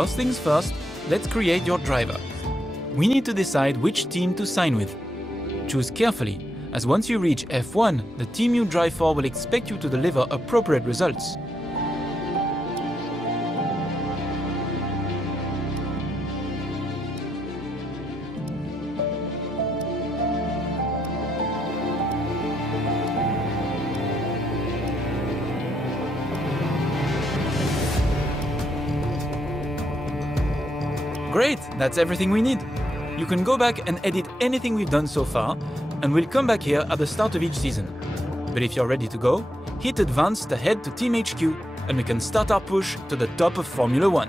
First things first, let's create your driver. We need to decide which team to sign with. Choose carefully, as once you reach F1, the team you drive for will expect you to deliver appropriate results. Great, that's everything we need. You can go back and edit anything we've done so far, and we'll come back here at the start of each season. But if you're ready to go, hit Advance to head to Team HQ, and we can start our push to the top of Formula 1.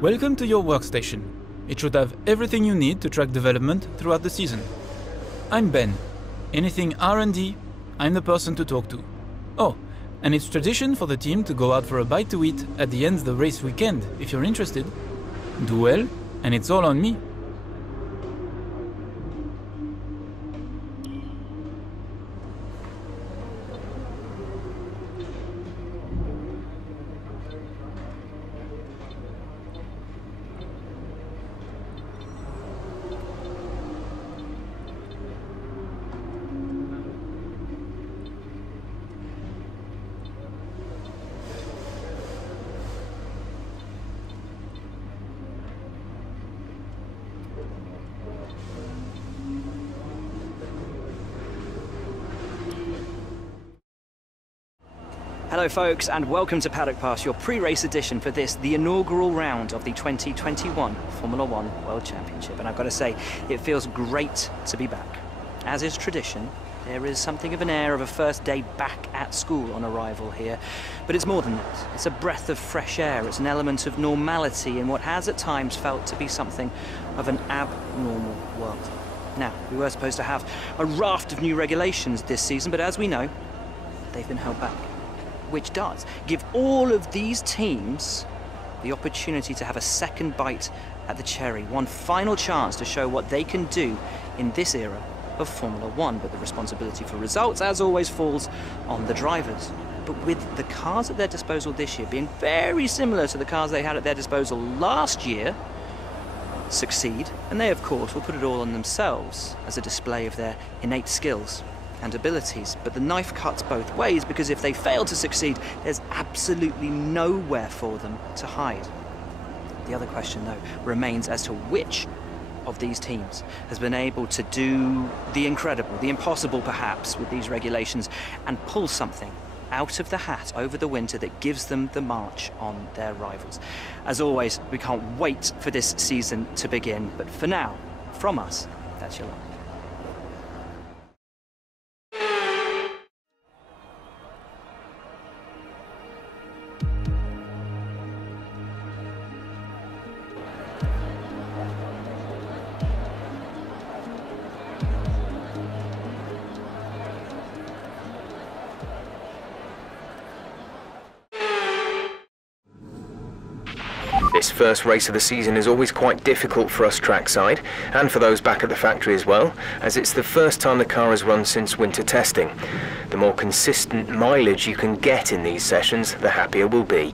Welcome to your workstation. It should have everything you need to track development throughout the season. I'm Ben. Anything R&D, I'm the person to talk to. Oh, and it's tradition for the team to go out for a bite to eat at the end of the race weekend, if you're interested. Do well, and it's all on me. Hello folks, and welcome to Paddock Pass, your pre-race edition for this, the inaugural round of the 2021 Formula 1 World Championship. And I've got to say, it feels great to be back. As is tradition, there is something of an air of a first day back at school on arrival here. But it's more than that. It's a breath of fresh air. It's an element of normality in what has at times felt to be something of an abnormal world. Now, we were supposed to have a raft of new regulations this season, but as we know, they've been held back. Which does give all of these teams the opportunity to have a second bite at the cherry, one final chance to show what they can do in this era of Formula 1. But the responsibility for results, as always, falls on the drivers. But with the cars at their disposal this year being very similar to the cars they had at their disposal last year, succeed, and they, of course, will put it all on themselves as a display of their innate skills. and abilities, but the knife cuts both ways, because if they fail to succeed, there's absolutely nowhere for them to hide. The other question, though, remains as to which of these teams has been able to do the incredible, the impossible perhaps, with these regulations, and pull something out of the hat over the winter that gives them the march on their rivals. As always, we can't wait for this season to begin, but for now, from us, that's your luck. This first race of the season is always quite difficult for us trackside, and for those back at the factory as well, as it's the first time the car has run since winter testing. The more consistent mileage you can get in these sessions, the happier we'll be.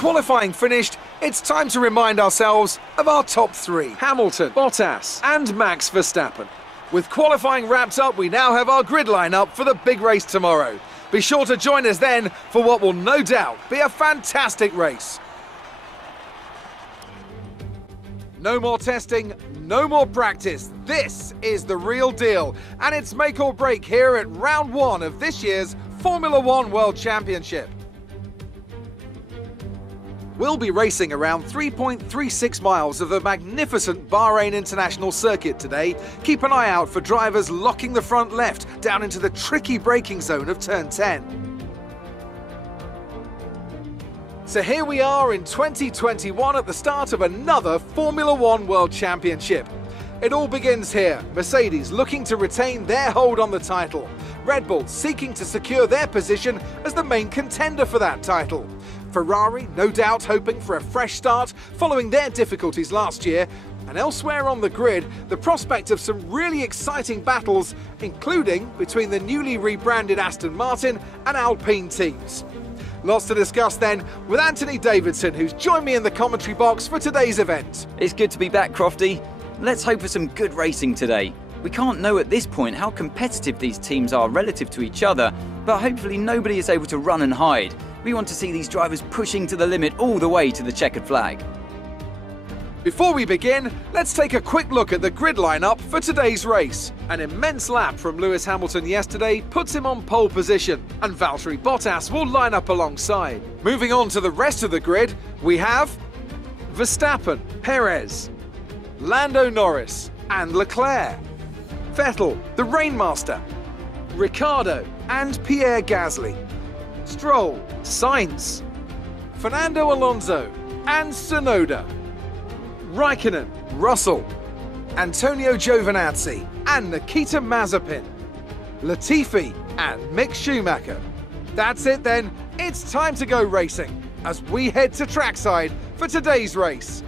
qualifying finished, it's time to remind ourselves of our top three: Hamilton, Bottas and Max Verstappen. With qualifying wrapped up, we now have our grid lineup for the big race tomorrow. Be sure to join us then for what will no doubt be a fantastic race. No more testing, no more practice. This is the real deal, and it's make or break here at round one of this year's Formula One World Championship. We'll be racing around 3.36 miles of the magnificent Bahrain International Circuit today. Keep an eye out for drivers locking the front left down into the tricky braking zone of turn 10. So here we are in 2021 at the start of another Formula One World Championship. It all begins here. Mercedes looking to retain their hold on the title. Red Bull seeking to secure their position as the main contender for that title. Ferrari no doubt hoping for a fresh start following their difficulties last year. And elsewhere on the grid, the prospect of some really exciting battles, including between the newly rebranded Aston Martin and Alpine teams. Lots to discuss then with Anthony Davidson, who's joined me in the commentary box for today's event. It's good to be back, Crofty. Let's hope for some good racing today. We can't know at this point how competitive these teams are relative to each other, but hopefully nobody is able to run and hide. We want to see these drivers pushing to the limit all the way to the checkered flag. Before we begin, let's take a quick look at the grid lineup for today's race. An immense lap from Lewis Hamilton yesterday puts him on pole position, and Valtteri Bottas will line up alongside. Moving on to the rest of the grid, we have Verstappen, Perez, Lando Norris and Leclerc, Vettel, the Rainmaster, Ricciardo and Pierre Gasly, Stroll, Sainz, Fernando Alonso and Tsunoda, Raikkonen, Russell, Antonio Giovinazzi and Nikita Mazepin, Latifi and Mick Schumacher. That's it then, it's time to go racing as we head to trackside for today's race.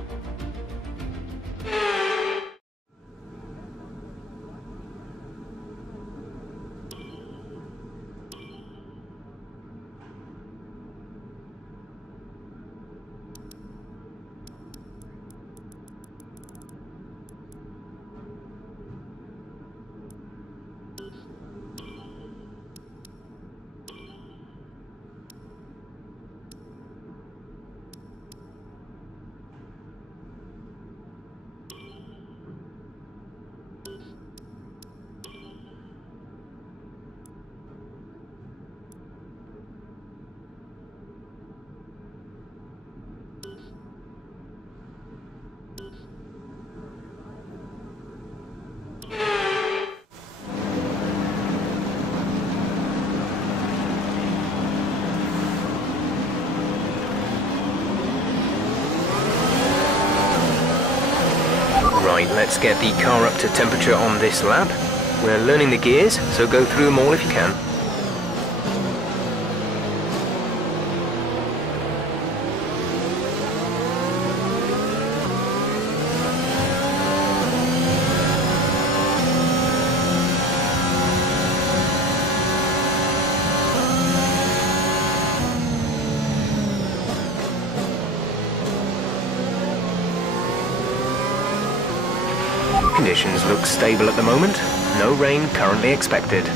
Right, let's get the car up to temperature on this lap. We're learning the gears, so go through them all if you can. Conditions look stable at the moment. No rain currently expected.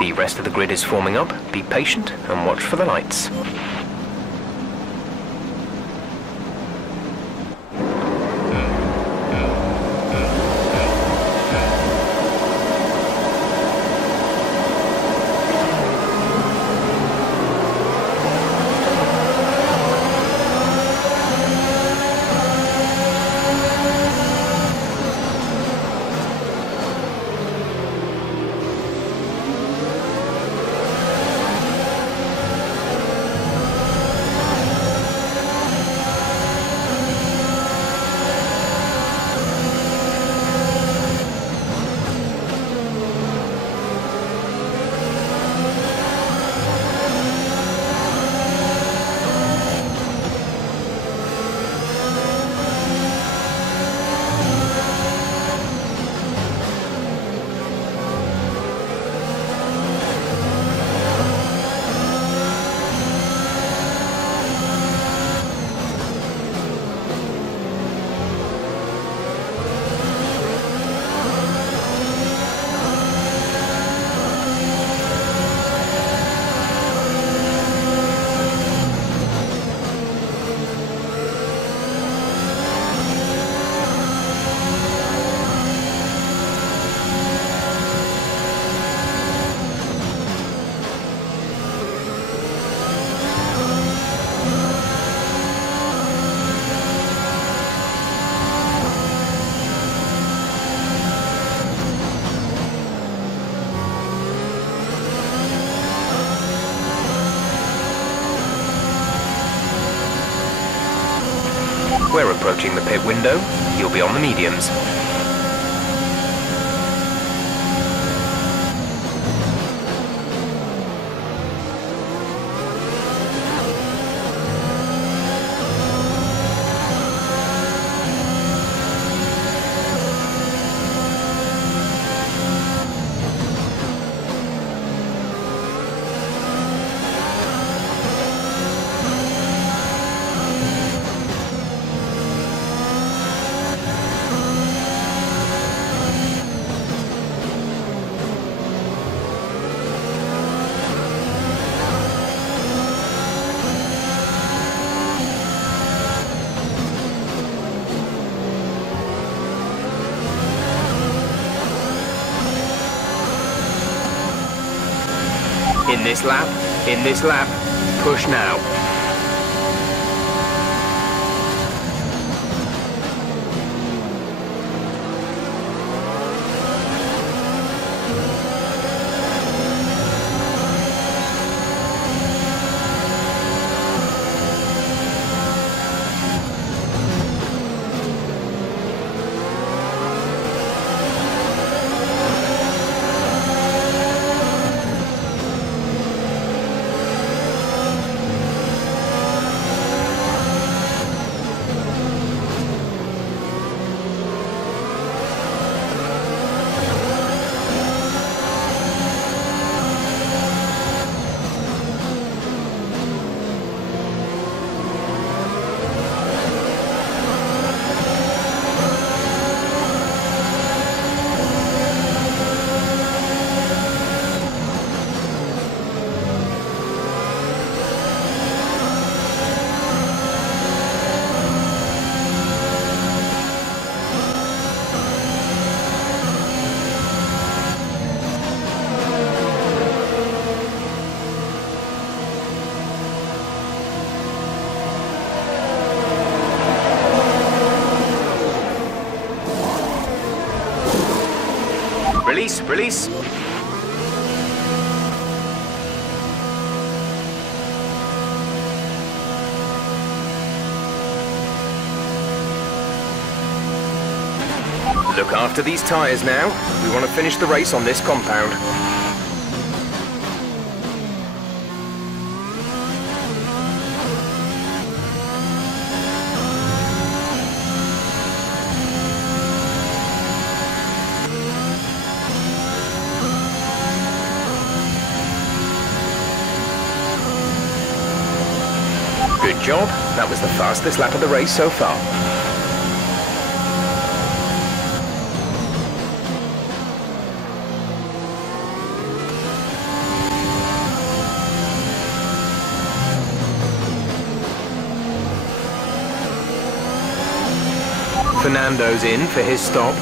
The rest of the grid is forming up. Be patient and watch for the lights. We're approaching the pit window. You'll be on the mediums. In this lap, push now. Release. Look after these tyres now. We want to finish the race on this compound. Good job. That was the fastest lap of the race so far. Fernando's in for his stop.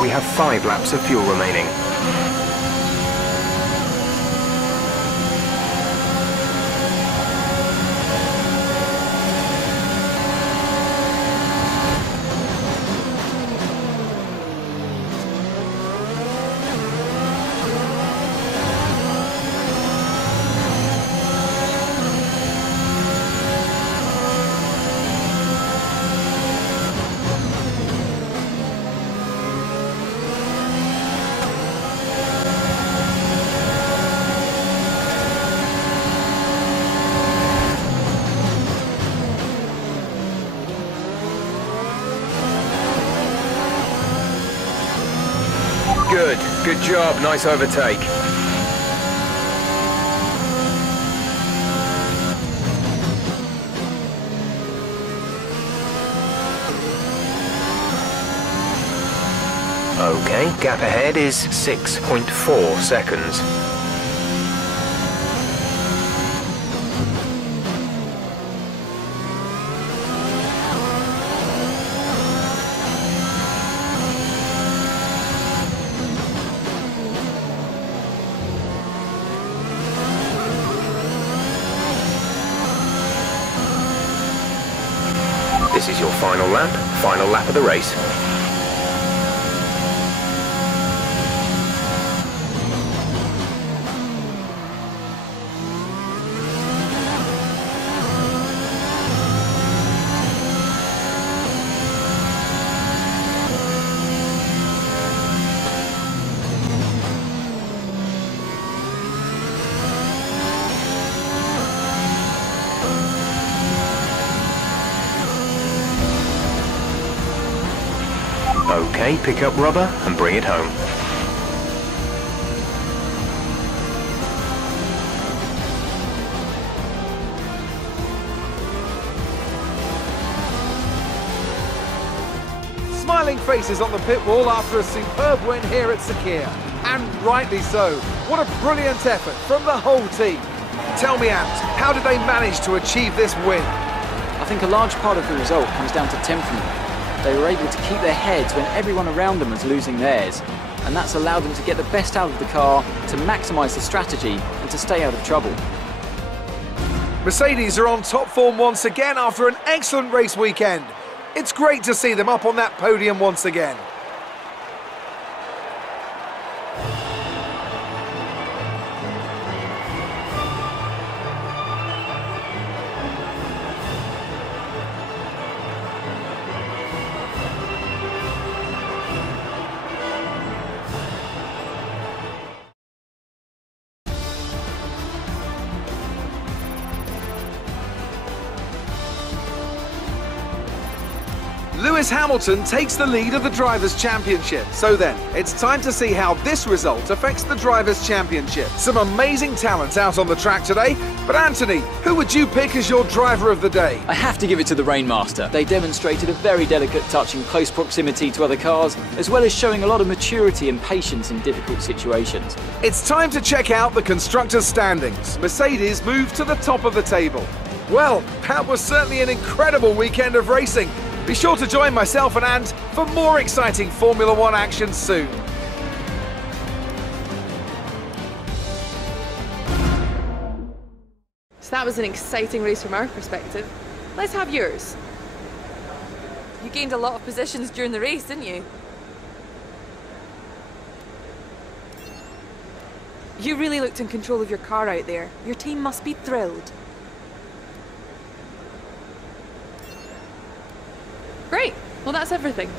We have 5 laps of fuel remaining. Good job, nice overtake. Okay, gap ahead is 6.4 seconds. This is your final lap of the race. Okay, pick up rubber and bring it home. Smiling faces on the pit wall after a superb win here at Sakir. And rightly so. What a brilliant effort from the whole team. Tell me, Ant, how did they manage to achieve this win? I think a large part of the result comes down to temperament. They were able to keep their heads when everyone around them was losing theirs, and that's allowed them to get the best out of the car, to maximise the strategy, and to stay out of trouble. Mercedes are on top form once again after an excellent race weekend. It's great to see them up on that podium once again. Lewis Hamilton takes the lead of the Drivers' Championship. So then, it's time to see how this result affects the Drivers' Championship. Some amazing talent out on the track today, but Anthony, who would you pick as your driver of the day? I have to give it to the Rainmaster. They demonstrated a very delicate touch in close proximity to other cars, as well as showing a lot of maturity and patience in difficult situations. It's time to check out the constructors' standings. Mercedes moved to the top of the table. Well, that was certainly an incredible weekend of racing. Be sure to join myself and Ant for more exciting Formula One action soon. So that was an exciting race from our perspective. Let's have yours. You gained a lot of positions during the race, didn't you? You really looked in control of your car out there. Your team must be thrilled. Great. Well, that's everything.